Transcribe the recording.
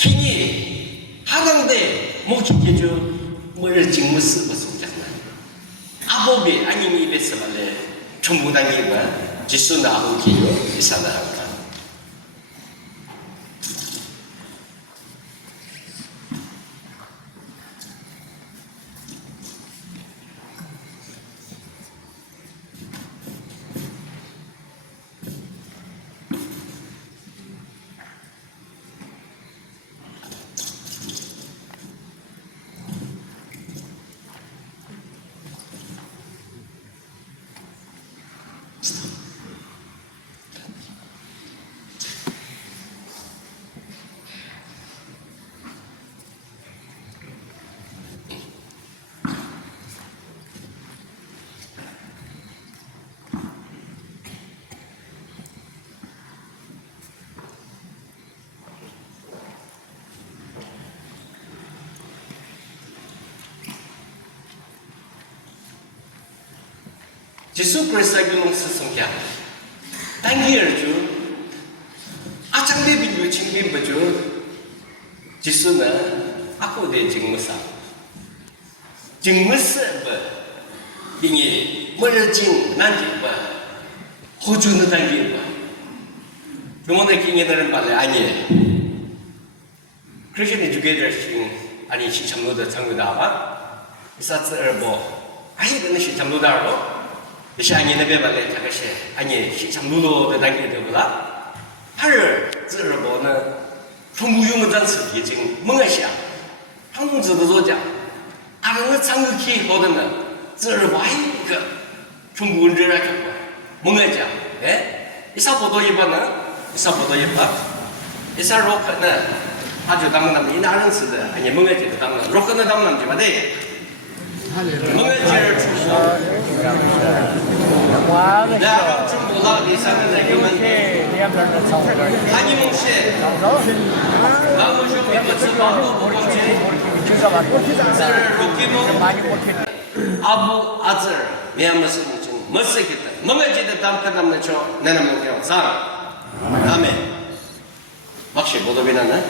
기니 하는데 목적해줘 뭘 직무스 벗었잖아. 아보비 아니면 입에서 말래 총무당이가 지수 나오기요 이사나 할까. Yesus Kristus memang sesungguhnya. Tanggir tu, acang dia bingung cingin baju. Yesus na, aku dia jengmasa. Jengmasa ber, bingi, merjing nanti ber, hujung tanggir ber. Kemudian kini dalam balik anye. Christian education ani si camluda camluda apa? Bisa terbo. Akhir ini si camluda lo. 이시 아니네 배발래 자가시 아니 참루도 당기되고라 하를 저러보는 풍무용의 단서 예증 뭔가시야 항공지도 조자 아는 장극기 보드는 저러봐 이거 풍무운전을 갖고 뭔가자 예 이사보도 이번은 이사보도 이번 이사 로크는 아주 담는 이 나는 쓰다 아니 뭔가지도 담는 로크는 담는 지 맞대 뭔가지를 주고 나 좀 보다 이사는 내게만 한이몽 씨 나무 좀 이것도 아부 아들 미안해서 좀 멋있겠다 뭔가지도 담가 남는 저 내는 뭐 상 다음에 막시 보도비나는